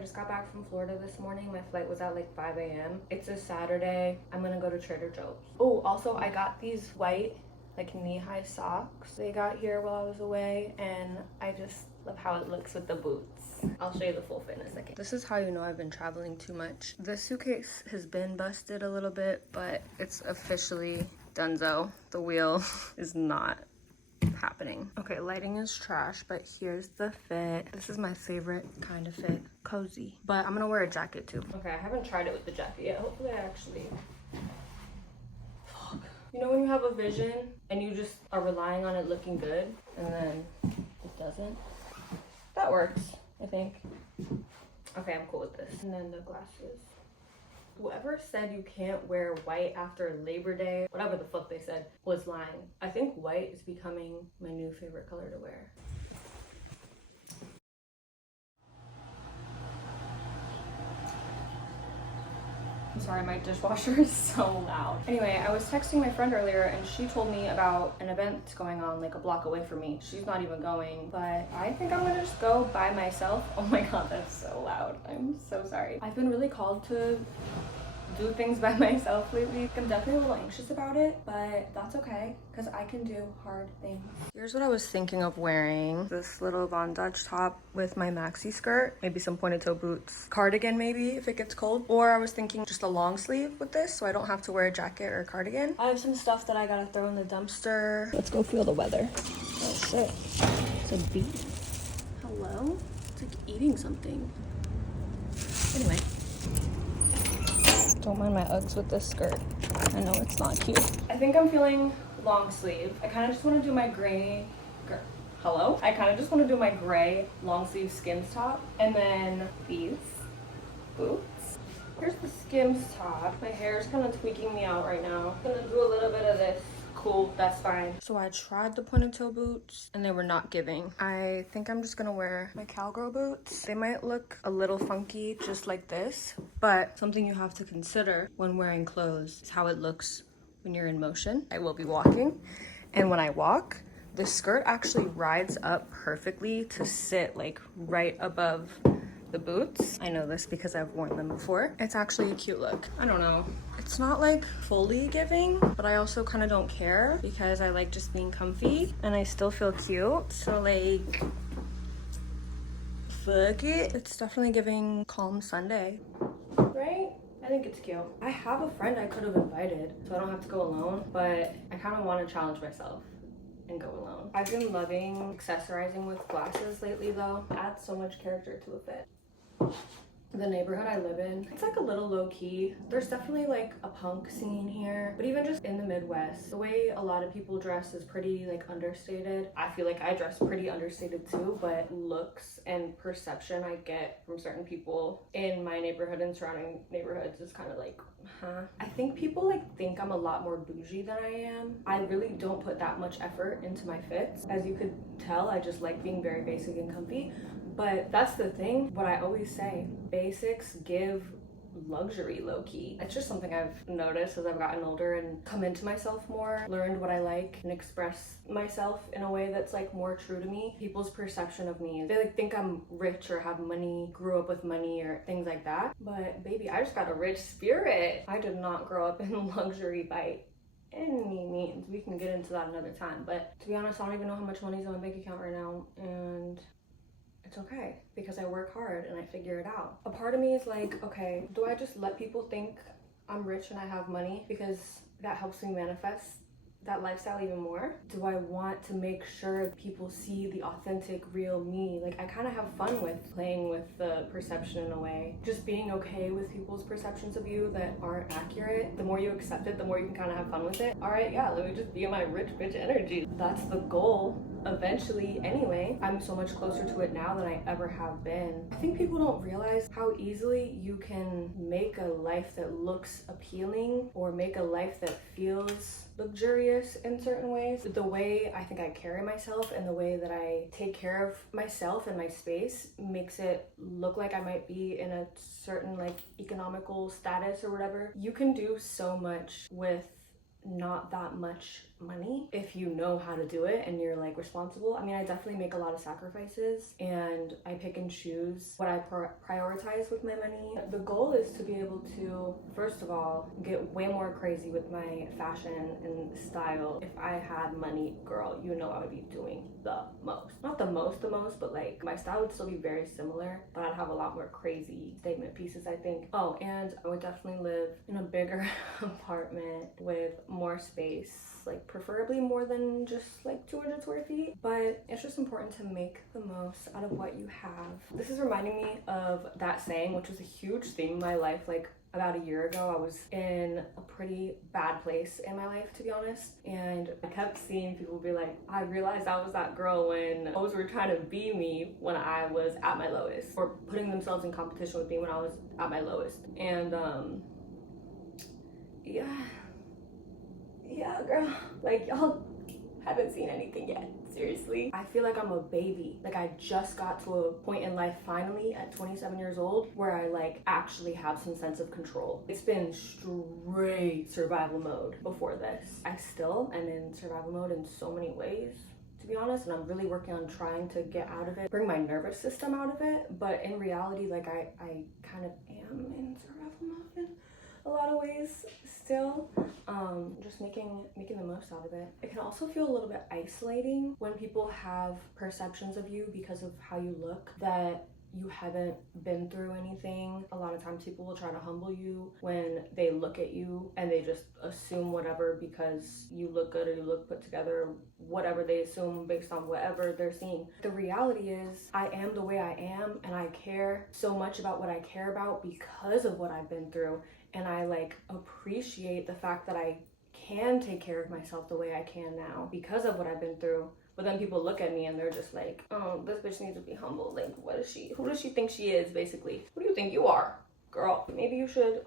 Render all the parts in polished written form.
just got back from Florida this morning. My flight was at like 5 a.m. It's a Saturday. I'm gonna go to Trader Joe's. Oh, also I got these white like knee-high socks they got here while I was away, and I just love how it looks with the boots. I'll show you the full fit in a second. This is how you know I've been traveling too much. The suitcase has been busted a little bit, but it's officially donezo. The wheel is not happening. Okay, lighting is trash, but here's the fit. This is my favorite kind of fit. Cozy. But I'm gonna wear a jacket too. Okay, I haven't tried it with the jacket yet. Hopefully I actually... Fuck. You know when you have a vision and you just are relying on it looking good and then it doesn't? That works, I think. Okay, I'm cool with this. And then the glasses. Whoever said you can't wear white after Labor Day, whatever the fuck they said, was lying. I think white is becoming my new favorite color to wear. I'm sorry, my dishwasher is so loud. Anyway, I was texting my friend earlier and she told me about an event going on like a block away from me. She's not even going, but I think I'm gonna just go by myself. Oh my god, that's so loud. I'm so sorry. I've been really called to do things by myself lately. I'm definitely a little anxious about it, but that's okay because I can do hard things. Here's what I was thinking of wearing. This little Von Dutch top with my maxi skirt, maybe some pointed toe boots, cardigan maybe if it gets cold, or I was thinking just a long sleeve with this so I don't have to wear a jacket or a cardigan. I have some stuff that I gotta throw in the dumpster. Let's go feel the weather. Oh shit, it's a bee. Hello? It's like eating something. Anyway. Don't mind my Uggs with this skirt. I know it's not cute. I think I'm feeling long sleeve. I kind of just want to do my gray, hello? I kind of just want to do my gray long sleeve Skims top. And then these boots. Here's the Skims top. My hair is kind of tweaking me out right now. I'm gonna do a little bit of this. Cool, that's fine. So I tried the pointed toe boots and they were not giving. I think I'm just gonna wear my cowgirl boots. They might look a little funky just like this, but something you have to consider when wearing clothes is how it looks when you're in motion. I will be walking, and when I walk, the skirt actually rides up perfectly to sit like right above the boots. I know this because I've worn them before. It's actually a cute look. I don't know. It's not like fully giving, but I also kind of don't care because I like just being comfy and I still feel cute. So like, fuck it. It's definitely giving calm Sunday, right? I think it's cute. I have a friend I could have invited so I don't have to go alone, but I kind of want to challenge myself and go alone. I've been loving accessorizing with glasses lately though. It adds so much character to a fit. The neighborhood I live in, it's like a little low-key. There's definitely like a punk scene here, but even just in the Midwest, the way a lot of people dress is pretty like understated. I feel like I dress pretty understated too, but looks and perception I get from certain people in my neighborhood and surrounding neighborhoods is kind of like, huh? I think people like think I'm a lot more bougie than I am. I really don't put that much effort into my fits. As you could tell, I just like being very basic and comfy. But that's the thing, what I always say, basics give luxury low-key. It's just something I've noticed as I've gotten older and come into myself more, learned what I like and express myself in a way that's like more true to me. People's perception of me, they like think I'm rich or have money, grew up with money or things like that. But baby, I just got a rich spirit. I did not grow up in luxury by any means. We can get into that another time. But to be honest, I don't even know how much money's in my bank account right now, and it's okay because I work hard and I figure it out. A part of me is like, okay, do I just let people think I'm rich and I have money because that helps me manifest that lifestyle even more? Do I want to make sure people see the authentic, real me? Like, I kind of have fun with playing with the perception in a way. Just being okay with people's perceptions of you that aren't accurate. The more you accept it, the more you can kind of have fun with it. All right, yeah, let me just be in my rich bitch energy. That's the goal eventually anyway. I'm so much closer to it now than I ever have been. I think people don't realize how easily you can make a life that looks appealing or make a life that feels luxurious in certain ways. The way I think I carry myself and the way that I take care of myself and my space makes it look like I might be in a certain like economical status or whatever. You can do so much with not that much money if you know how to do it and you're like responsible. I mean, I definitely make a lot of sacrifices and I pick and choose what I prioritize with my money. The goal is to be able to, first of all, get way more crazy with my fashion and style. If I had money, girl, you know I would be doing the most. Not the most, but like my style would still be very similar, but I'd have a lot more crazy statement pieces, I think. Oh, and I would definitely live in a bigger apartment with more space, like preferably more than just like 200 square feet. But it's just important to make the most out of what you have. This is reminding me of that saying, which was a huge theme in my life. Like about a year ago, I was in a pretty bad place in my life, to be honest. And I kept seeing people be like, I realized I was that girl when those were trying to be me when I was at my lowest, or putting themselves in competition with me when I was at my lowest. And yeah, girl, like y'all haven't seen anything yet. Seriously, I feel like I'm a baby. Like I just got to a point in life finally at 27 years old where I like actually have some sense of control. It's been straight survival mode before this. I still am in survival mode in so many ways, to be honest, and I'm really working on trying to get out of it, bring my nervous system out of it. But in reality, like I kind of am in survival mode in a lot of ways still. Just making the most out of it. It can also feel a little bit isolating when people have perceptions of you because of how you look that you haven't been through anything. A lot of times people will try to humble you when they look at you and they just assume whatever because you look good or you look put together, whatever they assume based on whatever they're seeing. The reality is I am the way I am, and I care so much about what I care about because of what I've been through. And I like appreciate the fact that I can take care of myself the way I can now because of what I've been through. But then people look at me and they're just like, oh, this bitch needs to be humble. Like, who does she think she is, basically? Who do you think you are, girl? Maybe you should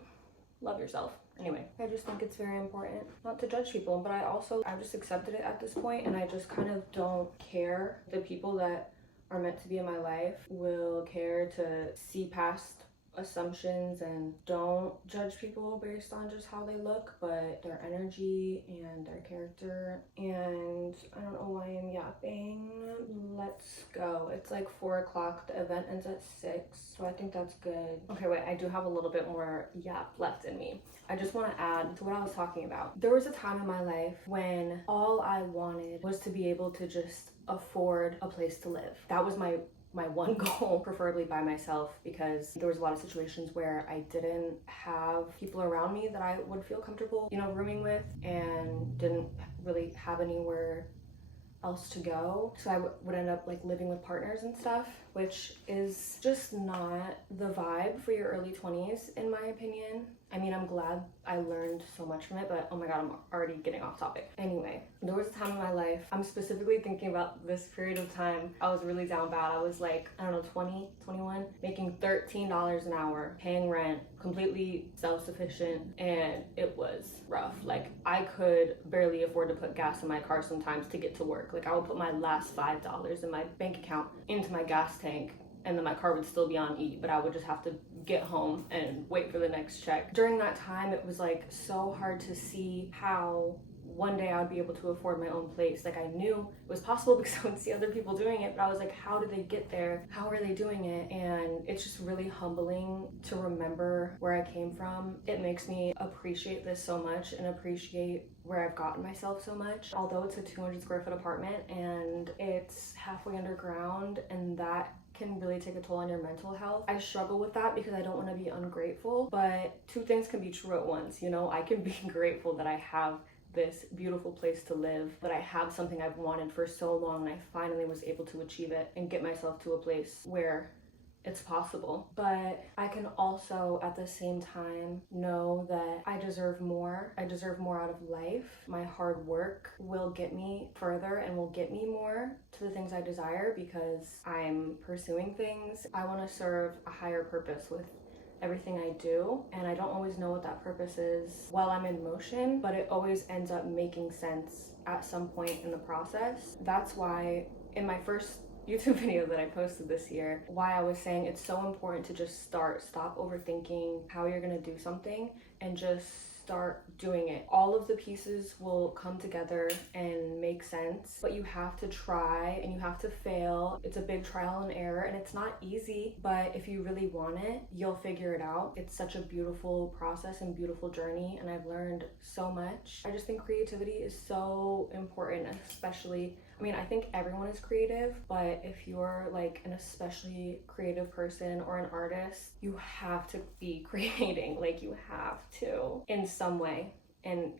love yourself. Anyway, I just think it's very important not to judge people, but I've just accepted it at this point, and I just kind of don't care. The people that are meant to be in my life will care to see past assumptions and don't judge people based on just how they look, but their energy and their character. And I don't know why I'm yapping. Let's go. It's like 4 o'clock. The event ends at 6, so I think that's good. Okay, wait, I do have a little bit more yap left in me. I just want to add to what I was talking about. There was a time in my life when all I wanted was to be able to just afford a place to live. That was my one goal, preferably by myself, because there was a lot of situations where I didn't have people around me that I would feel comfortable, rooming with, and didn't really have anywhere else to go. So I would end up like living with partners and stuff, which is just not the vibe for your early 20s, in my opinion. I mean, I'm glad I learned so much from it, but oh my god, I'm already getting off topic. Anyway, there was a time in my life, I'm specifically thinking about this period of time, I was really down bad. I was like, I don't know, 20, 21, making $13 an hour, paying rent, completely self-sufficient, and it was rough. Like, I could barely afford to put gas in my car sometimes to get to work. Like, I would put my last $5 in my bank account into my gas tank, and then my car would still be on E, but I would just have to get home and wait for the next check. During that time, it was like so hard to see how one day I would be able to afford my own place. Like, I knew it was possible because I would see other people doing it, but I was like, how did they get there? How are they doing it? And it's just really humbling to remember where I came from. It makes me appreciate this so much and appreciate where I've gotten myself so much. Although it's a 200 square foot apartment and it's halfway underground, and that can really take a toll on your mental health. I struggle with that because I don't want to be ungrateful, but two things can be true at once. I can be grateful that I have this beautiful place to live, but I have something I've wanted for so long, and I finally was able to achieve it and get myself to a place where it's possible. But I can also at the same time know that I deserve more. I deserve more out of life. My hard work will get me further and will get me more to the things I desire because I'm pursuing things. I want to serve a higher purpose with everything I do, and I don't always know what that purpose is while I'm in motion, but it always ends up making sense at some point in the process. That's why in my first YouTube video that I posted this year, why I was saying it's so important to just stop overthinking how you're gonna do something and just start doing it. All of the pieces will come together and make sense, but you have to try and you have to fail. It's a big trial and error, and it's not easy, but if you really want it, you'll figure it out. It's such a beautiful process and beautiful journey, and I've learned so much. I just think creativity is so important, especially, I mean, I think everyone is creative, but if you're like an especially creative person or an artist, you have to be creating. Like, you have to, in some way, in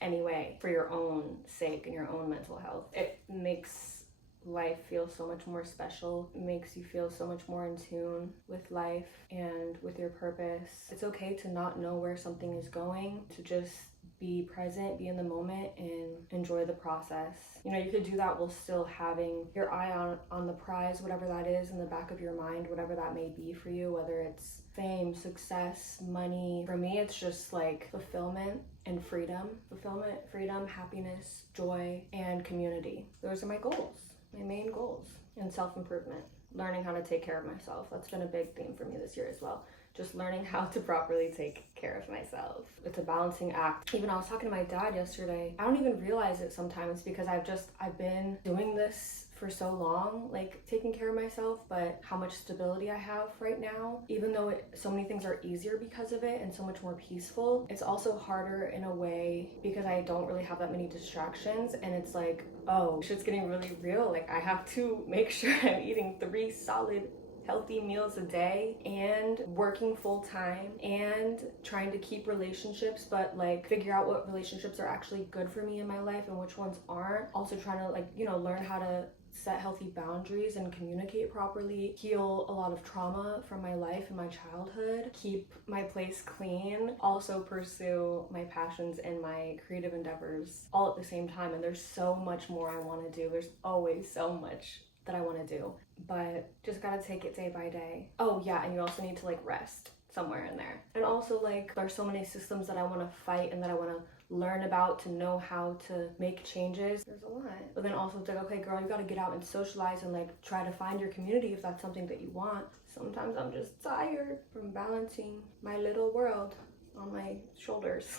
any way, for your own sake and your own mental health. It makes life feel so much more special. It makes you feel so much more in tune with life and with your purpose. It's okay to not know where something is going, to just be present, be in the moment, and enjoy the process. You know, you could do that while still having your eye on the prize, whatever that is, in the back of your mind, whatever that may be for you, whether it's fame, success, money. For me, it's just like fulfillment and freedom. Fulfillment, freedom, happiness, joy, and community. Those are my goals, my main goals. And self-improvement, learning how to take care of myself. That's been a big theme for me this year as well. Just learning how to properly take care of myself. It's a balancing act. Even I was talking to my dad yesterday. I don't even realize it sometimes because I've been doing this for so long, like taking care of myself, but how much stability I have right now, even though so many things are easier because of it and so much more peaceful, it's also harder in a way because I don't really have that many distractions, and it's like, oh, shit's getting really real. Like, I have to make sure I'm eating 3 solid healthy meals a day and working full time and trying to keep relationships, but like figure out what relationships are actually good for me in my life and which ones aren't. Also trying to, like, you know, learn how to set healthy boundaries and communicate properly, heal a lot of trauma from my life and my childhood, keep my place clean, also pursue my passions and my creative endeavors all at the same time. And there's so much more I want to do. There's always so much that I want to do, but just gotta take it day by day. Oh yeah, and you also need to like rest somewhere in there. And also, like, there's so many systems that I want to fight and that I want to learn about to know how to make changes. There's a lot. But then also it's like, okay girl, you gotta get out and socialize and like try to find your community if that's something that you want. Sometimes I'm just tired from balancing my little world on my shoulders.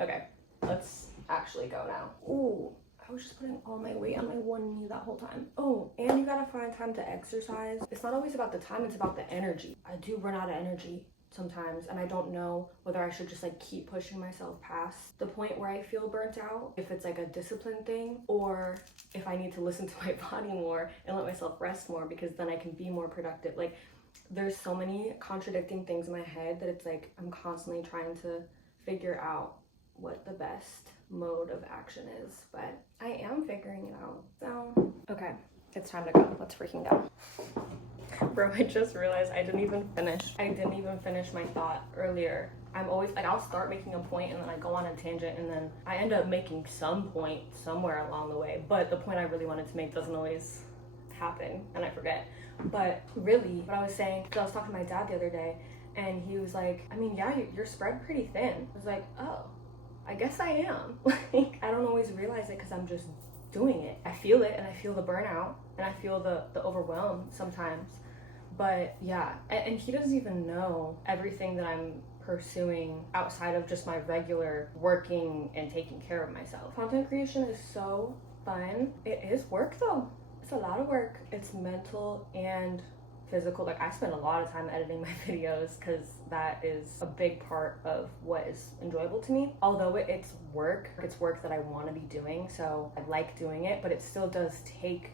Okay, let's actually go now. Ooh, I was just putting all my weight on my one knee that whole time. Oh, and you gotta find time to exercise. It's not always about the time, it's about the energy. I do run out of energy sometimes, and I don't know whether I should just like keep pushing myself past the point where I feel burnt out, if it's like a discipline thing, or if I need to listen to my body more and let myself rest more, because then I can be more productive. Like, there's so many contradicting things in my head that it's like I'm constantly trying to figure out what the best mode of action is, but I am figuring it out. So, okay, it's time to go. Let's freaking go. Bro, I just realized I didn't even finish my thought earlier. I'm always like, I'll start making a point and then I go on a tangent and then I end up making some point somewhere along the way, but the point I really wanted to make doesn't always happen and I forget. But really, what I was saying, I was talking to my dad the other day and he was like, I mean, yeah, you're spread pretty thin. I was like, oh, I guess I am. Like, I don't always realize it because I'm just doing it. I feel it, and I feel the burnout, and I feel the overwhelm sometimes. But yeah, and he doesn't even know everything that I'm pursuing outside of just my regular working and taking care of myself. Content creation is so fun. It is work though. It's a lot of work. It's mental and physical. Like, I spend a lot of time editing my videos because that is a big part of what is enjoyable to me. Although it's work that I want to be doing, so I like doing it, but it still does take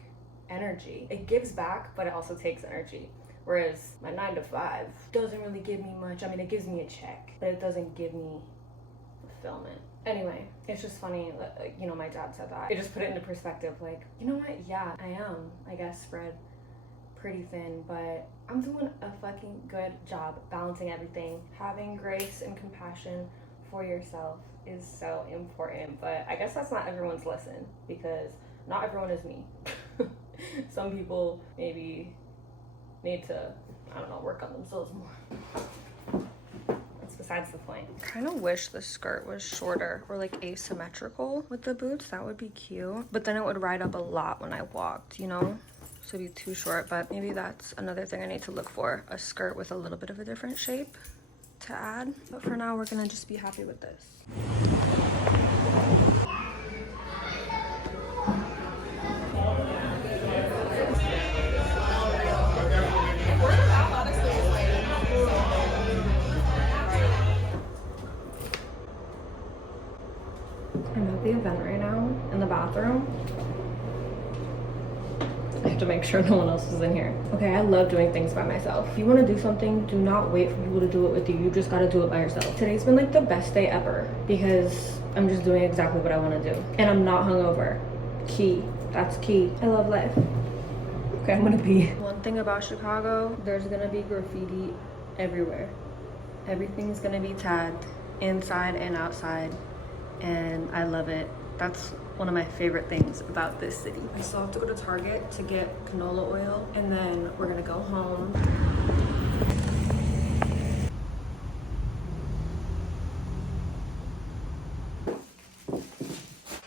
energy. It gives back, but it also takes energy. Whereas my 9 to 5 doesn't really give me much. I mean, it gives me a check, but it doesn't give me fulfillment. Anyway, it's just funny that, you know, my dad said that. It just put it into perspective, like, you know what? Yeah, I am, I guess, spread pretty thin, but I'm doing a fucking good job balancing everything. Having grace and compassion for yourself is so important, but I guess that's not everyone's lesson because not everyone is me. Some people maybe need to, I don't know, work on themselves more. That's besides the point. I kind of wish the skirt was shorter or like asymmetrical with the boots. That would be cute, but then it would ride up a lot when I walked, you know? So it'd be too short, but maybe that's another thing I need to look for, a skirt with a little bit of a different shape. to add, but for now we're gonna just be happy with this. I'm at the event right now in the bathroom. I have to make sure no one else is in here. Okay, I love doing things by myself. If you want to do something, do not wait for people to do it with you. You just got to do it by yourself. Today's been like the best day ever because I'm just doing exactly what I want to do. And I'm not hungover. Key. That's key. I love life. Okay, I'm gonna pee. One thing about Chicago, there's gonna be graffiti everywhere. Everything's gonna be tagged inside and outside. And I love it. That's one of my favorite things about this city. I still have to go to Target to get canola oil, and then we're gonna go home.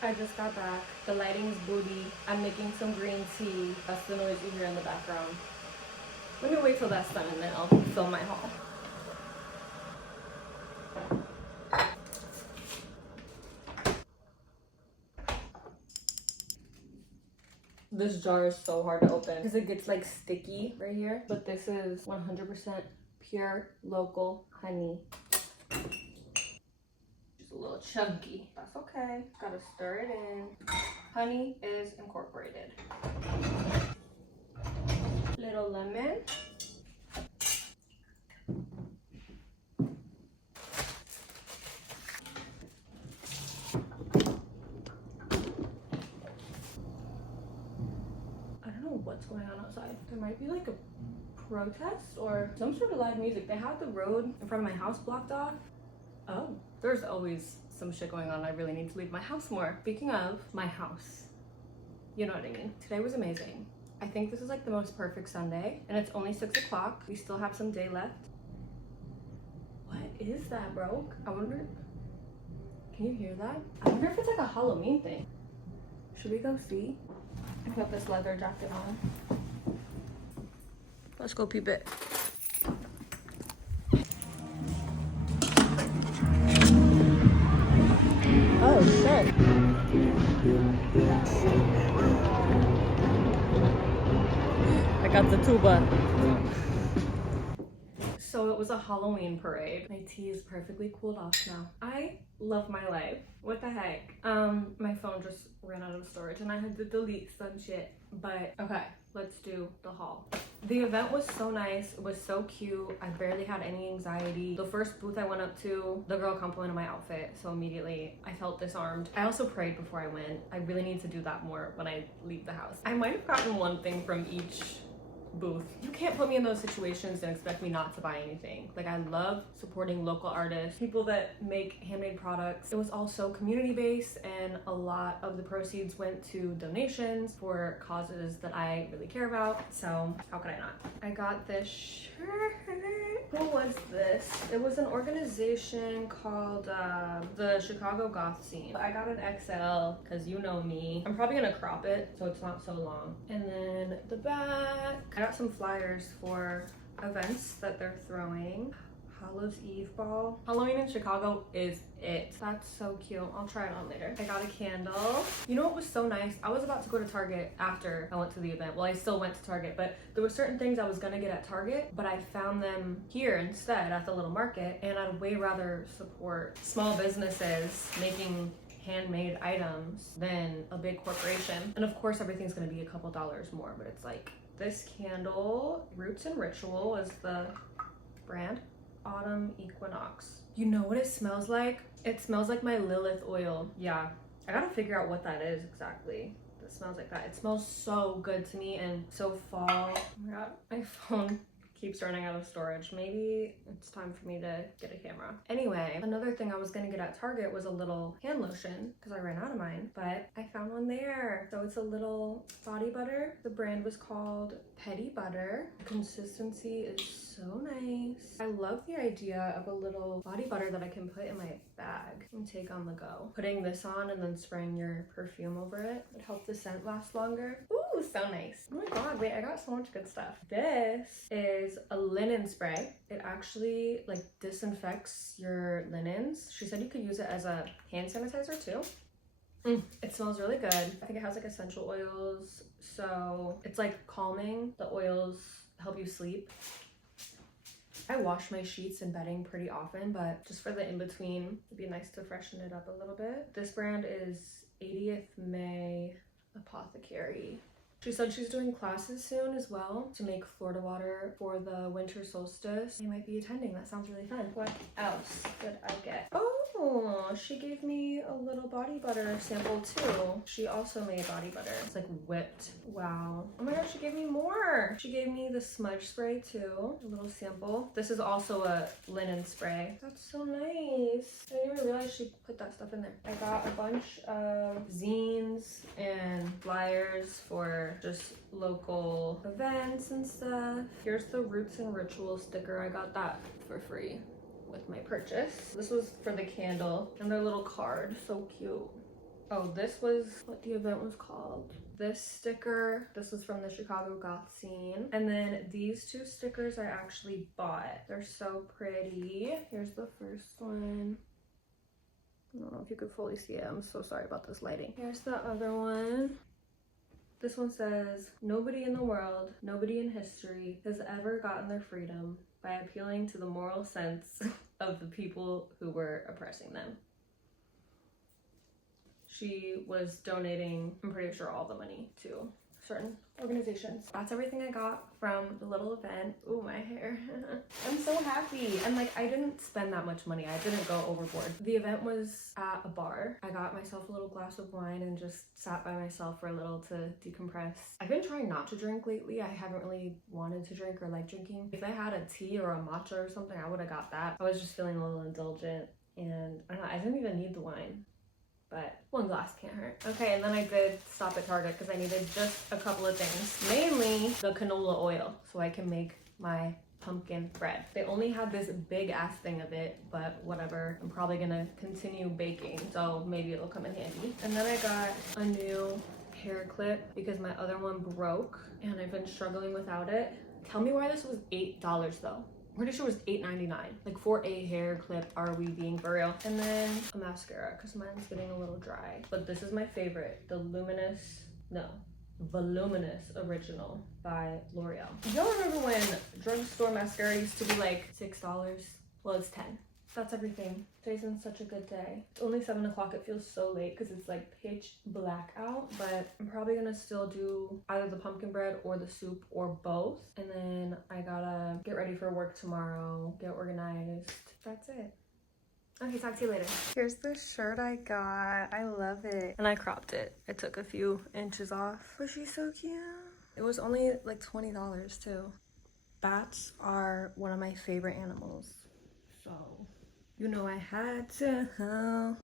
I just got back. The lighting's booty. I'm making some green tea. That's the noise you hear in the background. Let me wait till that's done and then I'll film my haul. This jar is so hard to open because it gets like sticky right here. But this is 100% pure local honey. Just a little chunky. That's okay. Gotta stir it in. Honey is incorporated. Little lemon. What's going on outside? There might be like a protest or some sort of live music. They have the road in front of my house blocked off. Oh, there's always some shit going on. I really need to leave my house more. Speaking of my house, you know what I mean. Today was amazing. I think this is like the most perfect Sunday and it's only 6 o'clock. We still have some day left. What is that, bro? I wonder, can you hear that? I wonder if it's like a Halloween thing. Should we go see? I put this leather jacket on. Let's go peep it. Oh shit. I got the tuba. So it was a Halloween parade. My tea is perfectly cooled off now. I love my life. What the heck? My phone just ran out of storage and I had to delete some shit. But okay, let's do the haul. The event was so nice. It was so cute. I barely had any anxiety. The first booth I went up to, the girl complimented my outfit, so immediately I felt disarmed. I also prayed before I went. I really need to do that more when I leave the house. I might have gotten one thing from each booth. You can't put me in those situations and expect me not to buy anything. Like, I love supporting local artists, people that make handmade products. It was also community based and a lot of the proceeds went to donations for causes that I really care about. So how could I not? I got this shirt. Who was this? It was an organization called the Chicago Goth Scene. I got an XL because you know me. I'm probably gonna crop it so it's not so long. And then the back, I got some flyers for events that they're throwing. Hallows Eve ball. Halloween in Chicago is it. That's so cute. I'll try it on later. I got a candle. You know what was so nice? I was about to go to Target after I went to the event. Well, I still went to Target, but there were certain things I was gonna get at Target, but I found them here instead at the little market, and I'd way rather support small businesses making handmade items than a big corporation. And of course, everything's gonna be a couple dollars more, but it's like this candle, Roots and Ritual is the brand. Autumn Equinox. You know what it smells like? It smells like my Lilith oil. Yeah, I gotta figure out what that is exactly. It smells like that. It smells so good to me and so fall. Oh my god, my phone keeps running out of storage. Maybe it's time for me to get a camera. Anyway, another thing I was gonna get at Target was a little hand lotion because I ran out of mine, but I found one there. So it's a little body butter. The brand was called Petty Butter. The consistency is so nice. I love the idea of a little body butter that I can put in my bag and take on the go. Putting this on and then spraying your perfume over it would help the scent last longer. Ooh, Ooh, so nice. Oh my god, wait, I got so much good stuff. This is a linen spray. It actually like disinfects your linens. She said you could use it as a hand sanitizer too. It smells really good. I think it has like essential oils, so it's like calming. The oils help you sleep. I wash my sheets and bedding pretty often, but just for the in-between, it'd be nice to freshen it up a little bit. This brand is 80th May Apothecary. She said she's doing classes soon as well to make Florida water for the winter solstice. I might be attending. That sounds really fun. What else did I get? Oh, she gave me a little body butter sample too. She also made body butter. It's like whipped. Wow. Oh my gosh, she gave me more. She gave me the smudge spray too, a little sample. This is also a linen spray. That's so nice. I didn't even realize she put that stuff in there. I got a bunch of zines and flyers for just local events and stuff. Here's the Roots and Rituals sticker. I got that for free with my purchase. This was for the candle and their little card. So cute. Oh, this was what the event was called. This sticker, this was from the Chicago Goth scene. And then these two stickers I actually bought. They're so pretty. Here's the first one. I don't know if you could fully see it. I'm so sorry about this lighting. Here's the other one. This one says, nobody in the world, nobody in history has ever gotten their freedom by appealing to the moral sense of the people who were oppressing them. She was donating, I'm pretty sure, all the money to certain organizations. That's everything I got from the little event. Ooh, my hair. I'm so happy. And like, I didn't spend that much money. I didn't go overboard. The event was at a bar. I got myself a little glass of wine and just sat by myself for a little to decompress. I've been trying not to drink lately. I haven't really wanted to drink or like drinking. If I had a tea or a matcha or something, I would have got that. I was just feeling a little indulgent and I don't know, I didn't even need the wine. But one glass can't hurt. Okay, and then I did stop at Target because I needed just a couple of things. Mainly the canola oil so I can make my pumpkin bread. They only had this big ass thing of it, but whatever. I'm probably gonna continue baking, so maybe it'll come in handy. And then I got a new hair clip because my other one broke and I've been struggling without it. Tell me why this was $8 though. Pretty sure it was $8.99. Like for a hair clip, are we being for real? And then a mascara, because mine's getting a little dry. But this is my favorite, the Voluminous Original by L'Oreal. Y'all remember when drugstore mascara used to be like $6? Well, it's 10. That's everything. Today's been such a good day. It's only 7 o'clock. It feels so late because it's like pitch black out, but I'm probably gonna still do either the pumpkin bread or the soup or both. And then I gotta get ready for work tomorrow, get organized. That's it. Okay, talk to you later. Here's the shirt I got. I love it. And I cropped it. I took a few inches off. But she's so cute. It was only like $20 too. Bats are one of my favorite animals. So, you know I had to help.